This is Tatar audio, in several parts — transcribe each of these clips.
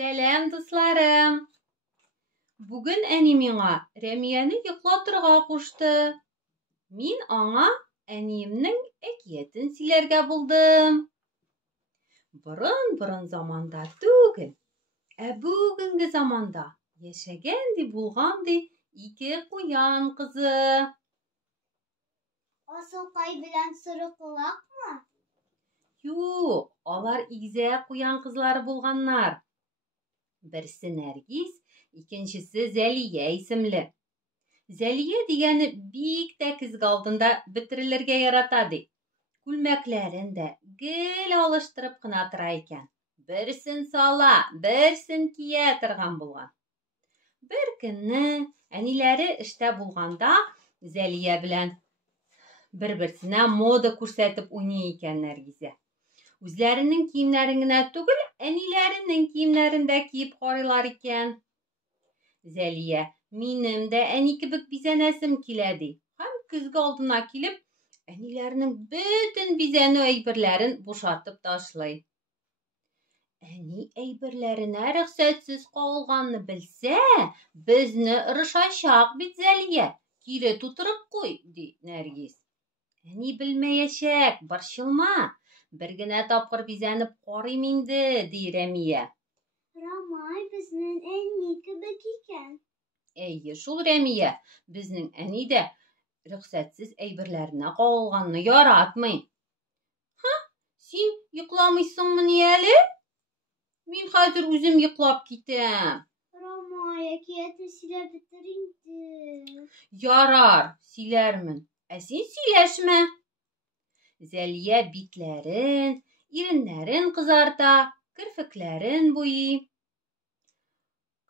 Сәлем, дусларым. Бүген әни миңа Рәмияне йоклатырга кушты. Мин аңа әниемнең әкиятен сөйләргә булдым. Борын заманда түгел, бүгенге заманда яшәгән ди булган ди ике куян кызы. Асылкай белән Сорыкылакмы? Юк, алар игезәк куян кызлары булганнар. Берсе Нәргиз, икенчесе Зәлия исемле. Зәлия дигәне бик тә көзге алдында бетерелергә ярата ди. Күлмәкләрен дә гел алыштырып кына тора икән. Берсен сала, берсен кия торган булган. Бер көнне әниләре эштә булганда Зәлия белән бер-берсенә мода күрсәтеп уйный икән Нәргизә. Үзләренең киемнәрен генә түгел, әниләренең киемнәрен дә киеп карыйлар икән. Зәлия, минем дә әни кебек бизәнәсем килә ди. Һәм көзге алдына килеп, әниләренең бөтен бизәнү әйберләрен бушатып ташлый. Әни әйберләренә рөхсәтсез кагылганны белсә, безне ырышачак бит Зәлия. Кире тутырып куй, ди Нәргиз. Әни белмәячәк, борчылма. Бер генә тапкыр бизәнеп карыйм инде, ди Рәмия. Рамай безнең әни кебек икән. Әйе шул, Рәмия, безнең әни дә рөхсәтсез әйберләренә кагылганны яратмый. Син йокламыйсыңмы ни әле? Мин хәзер үзем йоклап китәм. Рамай, әкиятне сөйләп бетер инде. Ярар, сөйләрмен. Син сөйләшмә. Зәлия битләрен, иреннәрен кызарта, керфекләрен буйый.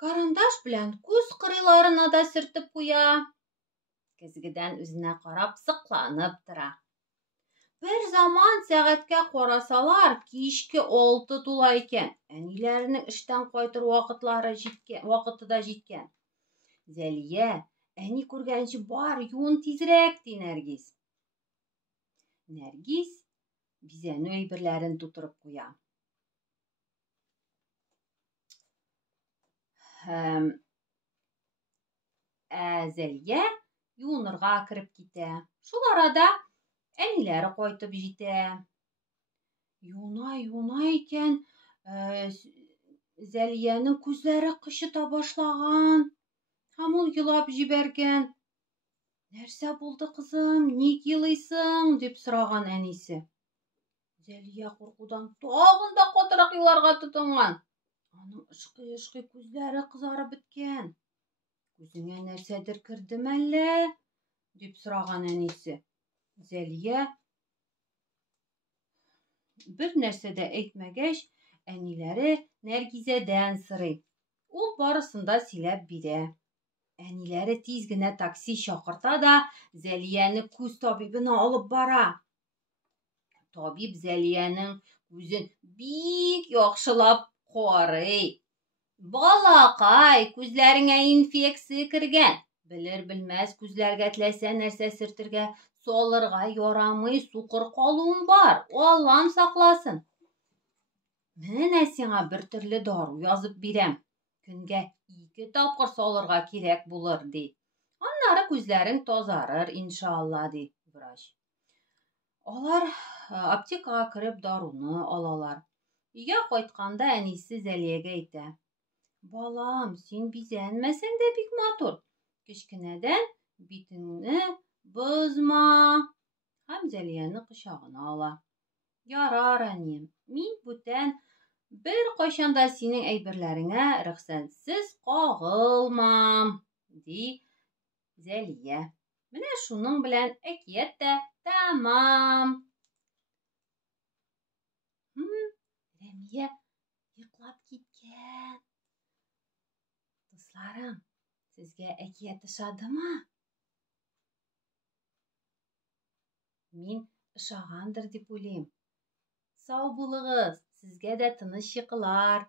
Карандаш белән күз кырыйларына да сөртеп куя. Көзгедән үзенә карап сыкланып тора. Бер заман сәгатькә карасалар, кичке 6 тула икән. Әниләренең эштән кайтыр вакыты да җиткән. Зәлия, әни күргәнче бар, юын тизрәк, ди Нәргиз. Нәргиз бизәнү әйберләрен тутырып куя. Зәлия юынырга кереп китә. Шул арада әниләре кайтып җитә. Юына икән, Зәлиянең күзләре кычыта башлаган. Һәм ул елап җибәргән. Нәрсә булды, кызым, ник елыйсың? Дип сораган әнисе. Зәлия куркудан тагын да катырак еларга тотынган. Аның ышкый күзләре кызарып беткән. Күзеңә нәрсәдер кердеме әллә? Дип сораган әнисе. Зәлия бер нәрсә дә әйтмәгәч, әниләре Нәргизәдән сорый. Ул барысын да сөйләп бирә. Әниләре тиз генә такси чакырта да Зәлияне күз табибына алып бара. Табиб Зәлиянең күзен бик яхшылап карый. Балакай, күзләреңә инфекция кергән. Белер-белмәс күзләргә теләсә нәрсә сөртергә, салырга ярамый, сукыр калуым бар. Аллам сакласын. Менә сиңа бер төрле дару язып бирәм. Көнгә 2 тапкыр салырга кирәк булыр, ди. Аннары күзләрең тазарыр, иншалла, ди врач. Алар аптекага кереп даруны алалар. Өйгә кайтканда әнисе Зәлиягә әйтә. Балам, син бизәнмәсәң дә бик матур. Кечкенәдән битеңне бозма. Һәм Зәлияне кочагына ала. Ярар, әнием, мин бүтән бер кайчанда синең әйберләреңә рөхсәтсез кагылмам, ди Зәлия. Менә шуның белән әкият тә тәмам. Рәмия йоклап киткән. Дусларым, сезгә әкият ошадымы? Мин ошагандыр дип уйлыйм. Сау булыгыз, сезгә дә тыныч йокылар.